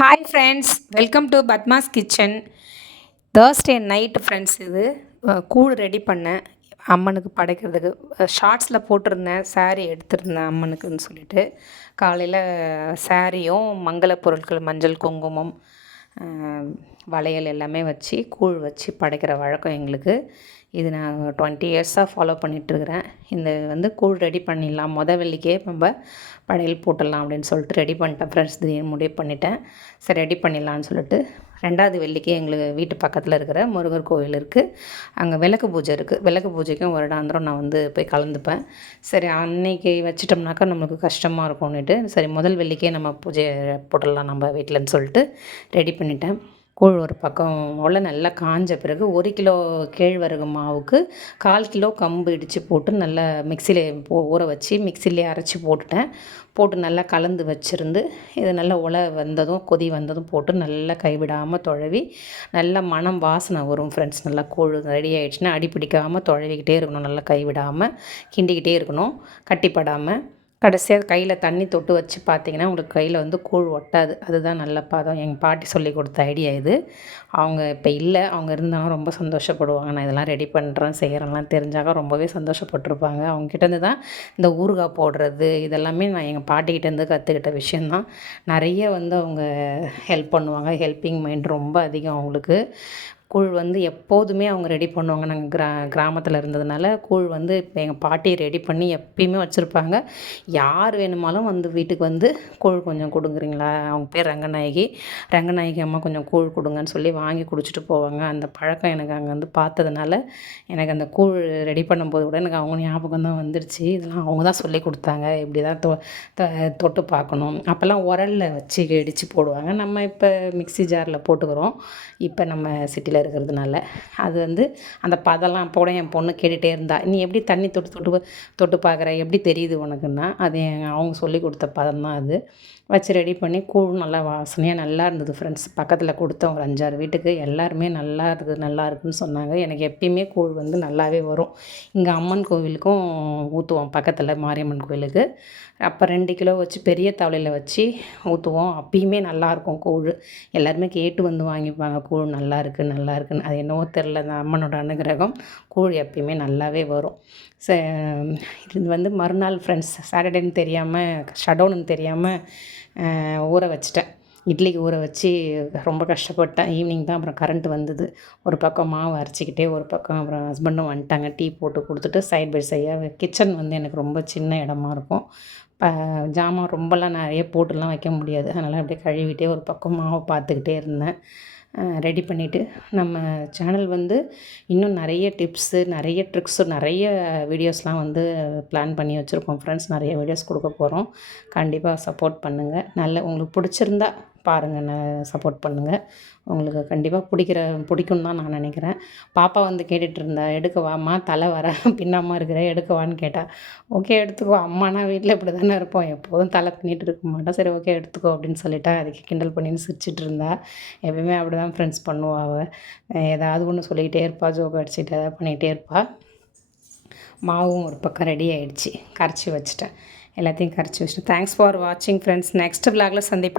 Hi friends, welcome to Padma's kitchen. Thursday night friends, இது கூழ் ready பண்ணேன் அம்மனுக்கு படைக்கிறதுக்கு. ஷார்ட்ஸில் போட்டிருந்தேன், சாரீ எடுத்திருந்தேன் அம்மனுக்குன்னு சொல்லிட்டு. காலையில் சாரியும் மங்கள பொருட்கள் மஞ்சள் குங்குமம் வளையல் எல்லாமே வச்சு கூழ் வச்சு படைக்கிற வழக்கம் எங்களுக்கு. இது நான் 20 இயர்ஸாக ஃபாலோ பண்ணிகிட்ருக்கிறேன். இந்த கூழ் ரெடி பண்ணிடலாம், வெள்ளிக்கே நம்ம படையல் போட்டுடலாம் அப்படின்னு சொல்லிட்டு ரெடி பண்ணிட்டேன் ஃப்ரெண்ட்ஸ். திடீர்னு முடிவு பண்ணிட்டேன், சரி ரெடி பண்ணிடலான்னு சொல்லிட்டு. 2வது வெள்ளிக்கே எங்களுக்கு வீட்டு பக்கத்தில் இருக்கிற முருகர் கோவில் இருக்குது, அங்கே விளக்கு பூஜை இருக்குது. விளக்கு பூஜைக்கும் வருடாந்திரம் நான் போய் கலந்துப்பேன். சரி அன்னைக்கு வச்சிட்டோம்னாக்கா நம்மளுக்கு கஷ்டமாக இருக்கும்னுட்டு, சரி முதல் வெள்ளிக்கே நம்ம பூஜை போட்டுடலாம் நம்ம வீட்டிலன்னு சொல்லிட்டு ரெடி பண்ணிட்டேன். கூழ் ஒரு பக்கம் நல்லா காஞ்ச பிறகு 1 கிலோ கேழ்வரகு மாவுக்கு 1/4 கிலோ கம்பு இடித்து போட்டு நல்லா மிக்சியில் ஊற வச்சு மிக்சிலே அரைச்சி போட்டு நல்லா கலந்து வச்சுருந்து, இது நல்லா வந்ததும் கொதி வந்ததும் போட்டு நல்லா கைவிடாமல் தொழவி நல்லா மணம் வாசனை வரும் ஃப்ரெண்ட்ஸ். நல்லா கூழ் ரெடி ஆகிடுச்சுன்னா அடி பிடிக்காமல் தொழவிக்கிட்டே இருக்கணும், நல்லா கைவிடாமல் கிண்டிக்கிட்டே இருக்கணும், கட்டிப்படாமல். கடைசியாக கையில் தண்ணி தொட்டு வச்சு பார்த்திங்கன்னா உங்களுக்கு கையில் கூழ் ஒட்டாது. அதுதான் நல்ல பாதம். எங்கள் பாட்டி சொல்லி கொடுத்த ஐடியா இது. அவங்க இப்போ இல்லை, அவங்க இருந்தாலும் ரொம்ப சந்தோஷப்படுவாங்க. நான் இதெல்லாம் ரெடி பண்ணுறேன் செய்கிறேன்லாம் தெரிஞ்சாக்க ரொம்பவே சந்தோஷப்பட்டிருப்பாங்க. அவங்ககிட்டேருந்து தான் இந்த ஊறுகாய் போடுறது இதெல்லாமே நான் எங்கள் பாட்டிக்கிட்டேருந்து கற்றுக்கிட்ட விஷயந்தான். நிறைய அவங்க ஹெல்ப் பண்ணுவாங்க, ஹெல்ப்பிங் மைண்ட் ரொம்ப அதிகம் அவங்களுக்கு. கூழ் எப்போதுமே அவங்க ரெடி பண்ணுவாங்க. நாங்கள் கிராமத்தில் இருந்ததுனால கூழ் இப்போ எங்கள் பாட்டி ரெடி பண்ணி எப்பயுமே வச்சுருப்பாங்க. யார் வேணுமாலும் வீட்டுக்கு கூழ் கொஞ்சம் கொடுங்குறீங்களா, அவங்க பேர் ரங்கநாயகி அம்மா கொஞ்சம் கூழ் கொடுங்கன்னு சொல்லி வாங்கி குடிச்சிட்டு போவாங்க. அந்த பழக்கம் எனக்கு அங்கே பார்த்ததுனால எனக்கு அந்த கூழ் ரெடி பண்ணும்போது கூட எனக்கு அவங்க ஞாபகம் தான் வந்துடுச்சு. இதெல்லாம் அவங்க தான் சொல்லி கொடுத்தாங்க, இப்படி தான் தொட்டு பார்க்கணும். அப்போல்லாம் உரலில் வச்சு இடித்து போடுவாங்க, நம்ம இப்போ மிக்ஸி ஜாரில் போட்டுக்கிறோம். இப்போ நம்ம சிட்டியில் இருக்கிறதுனால அது அந்த பதெல்லாம் அப்போ கூட என் பொண்ணு கேட்டுகிட்டே இருந்தா, நீ எப்படி தண்ணி தொட்டு பார்க்குற, எப்படி தெரியுது உனக்குன்னா, அது அவங்க சொல்லி கொடுத்த பதம் தான் அது. வச்சு ரெடி பண்ணி கூழ் நல்லா வாசனையாக நல்லா இருந்தது ஃப்ரெண்ட்ஸ். பக்கத்தில் கொடுத்தோம் ஒரு 5-6 வீட்டுக்கு, எல்லாருமே நல்லா இருக்குதுன்னு சொன்னாங்க. எனக்கு எப்பயுமே கூழ் நல்லாவே வரும். இங்கே அம்மன் கோவிலுக்கும் ஊற்றுவோம், பக்கத்தில் மாரியம்மன் கோவிலுக்கு. அப்போ 2 கிலோ வச்சு பெரிய தவளையில் வச்சு ஊற்றுவோம். அப்பயுமே நல்லாயிருக்கும் கூழ். எல்லாருமே கேட்டு வாங்கிப்பாங்க, கூழ் நல்லா இருக்குன்னு. அது என்னவோ தெரில, அந்த அம்மனோட அனுகிரகம். கூழ் எப்பயுமே நல்லாவே வரும். இது மறுநாள் ஃப்ரெண்ட்ஸ், சாட்டர்டேன்னு தெரியாமல் ஷடவுன்னு தெரியாமல் ஊற வச்சிட்டேன். இட்லிக்கு ஊற வச்சு ரொம்ப கஷ்டப்பட்டேன். ஈவினிங் தான் அப்புறம் கரண்ட் வந்தது. ஒரு பக்கம் மாவு அரைச்சிக்கிட்டே, ஒரு பக்கம் அப்புறம் ஹஸ்பண்டும் வந்துட்டாங்க, டீ போட்டு கொடுத்துட்டு சைட் பை சைடாக. கிச்சன் எனக்கு ரொம்ப சின்ன இடமா இருக்கும், ஜாமான் ரொம்பலாம் நிறைய போட்டுலாம் வைக்க முடியாது. அதனால் அப்படியே கழுவிட்டே ஒரு பக்கம் மாவை பார்த்துக்கிட்டே இருந்தேன். ரெடி பண்ணிவிட்டு நம்ம சேனல் இன்னும் நிறைய டிப்ஸு, நிறைய ட்ரிக்ஸு, நிறைய வீடியோஸ்லாம் பிளான் பண்ணி வச்சுருக்கோம் ஃப்ரெண்ட்ஸ். நிறைய வீடியோஸ் கொடுக்க போகிறோம். கண்டிப்பாக சப்போர்ட் பண்ணுங்கள். உங்களுக்கு பிடிச்சிருந்தா பாருங்கள், சப்போர்ட் பண்ணுங்கள். உங்களுக்கு கண்டிப்பாக பிடிக்கும்னு தான் நான் நினைக்கிறேன். பாப்பா கேட்டுட்டு இருந்தா, எடுக்க வாம்மா, தலை வர பின்னம்மா இருக்கிற, எடுக்கவான்னு கேட்டால். ஓகே எடுத்துக்கோ, அம்மானா வீட்டில் இப்படி தானே இருப்போம், எப்போதும் தலை பின்னிட்டு இருக்க மாட்டோம், சரி ஓகே எடுத்துக்கோ அப்படின்னு சொல்லிட்டா. அதுக்கு கிண்டல் பண்ணின்னு சிரிச்சிட்டு இருந்தா. எப்பயுமே அப்படி தான் ஃப்ரெண்ட்ஸ் பண்ணுவா அவள். ஏதாவது ஒன்று சொல்லிக்கிட்டே இருப்பாள், ஜோக் அடிச்சுட்டு எதாவது பண்ணிகிட்டே இருப்பாள். மாவும் ஒரு பக்கம் ரெடி ஆகிடுச்சு, கரைச்சி வச்சுட்டேன், எல்லாத்தையும் கரைச்சி வச்சுட்டேன். தேங்க்ஸ் ஃபார் வாட்சிங் ஃப்ரெண்ட்ஸ். நெக்ஸ்ட் விலாகில் சந்திப்போம்.